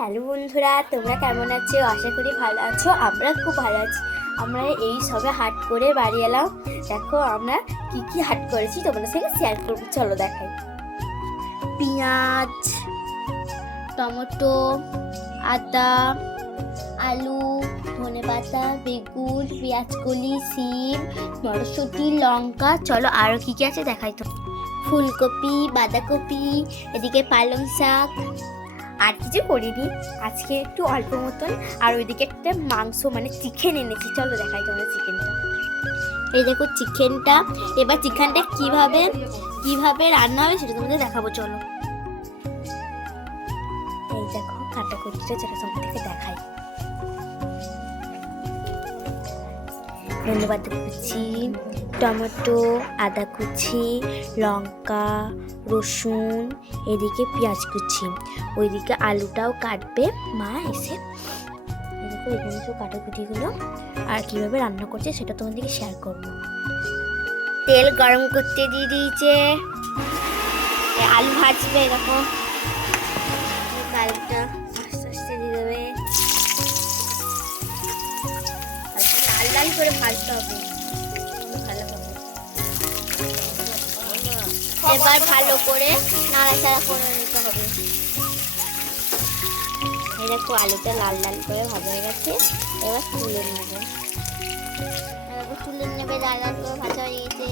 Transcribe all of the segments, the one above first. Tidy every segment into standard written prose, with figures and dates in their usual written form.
Hello বন্ধুরা, তোমরা কেমন আছো? আশা করি ভালো আছো। আমরা খুব ভালো আছি। আমরা এই সবে হাট করে বাড়ি এলাম। দেখো আমরা কি কি হাট করেছি তোমাদের সঙ্গে শেয়ার করবো, চলো দেখাই। পেঁয়াজ, টমেটো, আদা, আলু, ধনেপাতা, বেগুন, পেঁয়াজকলি, শিম, মটরশুঁটি, লঙ্কা। চলো আরও কি কি আছে দেখাই তো। ফুলকপি, বাঁধাকপি, এদিকে পালং শাক। আর কিছু করিনি, আজকে একটু অল্প মতন। আর ওইদিকে একটা মাংস মানে চিকেন এনেছি, চলো দেখাই তোমার চিকেনটা। এই দেখো চিকেনটা। এবার চিকেনটা কিভাবে কিভাবে রান্না হবে সেটা তোমাদের দেখাবো, চলো। এই দেখো কাটাকুটিটা, যেটা তোমাদেরকে দেখাই। ধন্যবাদ কুচি, টমেটো, আদা কুচি, লঙ্কা, রসুন, এদিকে পেঁয়াজ কুচি, ওইদিকে আলুটাও কাটবে মা এসে। এদিকে এখানে সব কাটাকুটিগুলো আর কীভাবে রান্না করছে সেটা তোমাদেরকে শেয়ার করবো। তেল গরম করতে দিয়ে দিয়েছে, আলু ভাজবে। দেখো আলুটা আস্তে আস্তে দিয়ে দেবে, লাল লাল করে ভাজতে হবে ভালো হবে। এবার ভালো করে নাড়াচাড়া করে নিতে হবে। এই দেখো আলুটা লাল লাল করে ভাজা হয়ে গেছে, এবার তুলে নেবে। লাল লাল করে ভাজা হয়ে গেছে।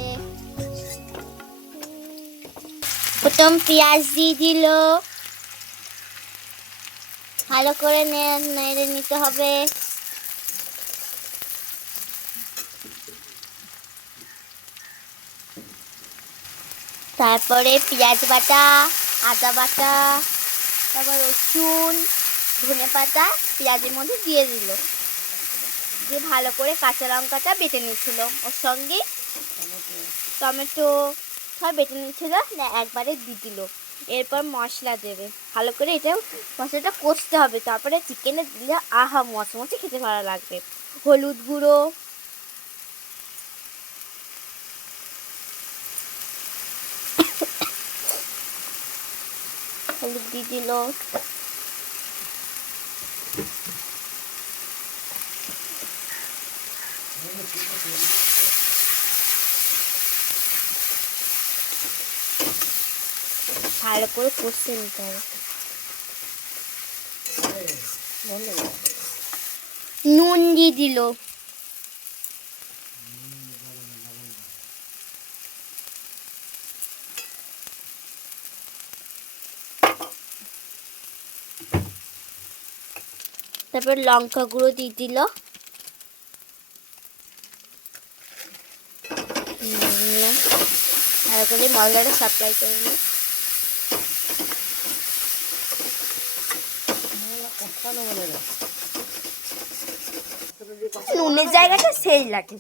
প্রথম পেঁয়াজ দিয়ে দিল, ভালো করে নেড়ে নিতে হবে। তারপরে পেঁয়াজ বাটা, আদা বাটা, তারপর রসুন, ধনেপাতা পেঁয়াজের মধ্যে দিয়ে দিল, দিয়ে ভালো করে কাঁচা লঙ্কাটা বেটে নিয়েছিল, ওর সঙ্গে টমেটো সব বেটে নিয়েছিল, একবারে দিয়ে দিল। এরপর মশলা দেবে, ভালো করে এটা মশলাটা কষতে হবে। তারপরে চিকেনে দিলে আহা মচমচে খেতে ভালো লাগবে। হলুদ গুঁড়ো, হলুদ দিয়ে দিল, ভালো করে কষতে নিতে হবে। নুন দিয়ে দিল, তারপর লঙ্কা গুঁড়ো দিয়ে দিল, ভালো করে মশলাটা সাপ্লাই করে নিল। নুনের জায়গাটা সেই লাগে,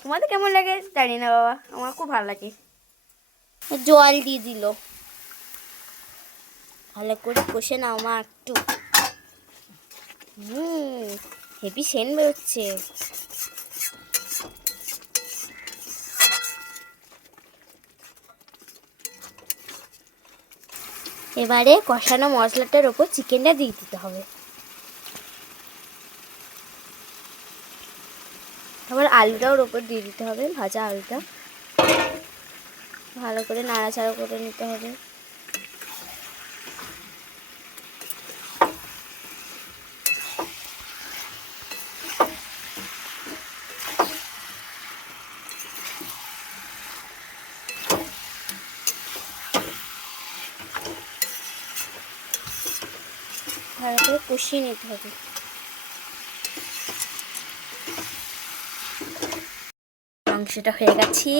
তোমাদের কেমন লাগে জানি না বাবা, আমার খুব ভালো লাগে। জল দিয়ে দিল, ভালো করে কষে নাও মা একটু। হেভি সেন্ট বেরোচ্ছে। এবারে কষানো মশলাটার ওপর চিকেনটা দিয়ে দিতে হবে। আবার আলুটাও ওর ওপর দিয়ে দিতে হবে, ভাজা আলুটা। ভালো করে নাড়াচাড়া করে নিতে হবে। ভালো করে কষিয়ে নিতে হবে। মাংসটা হয়ে গেছে,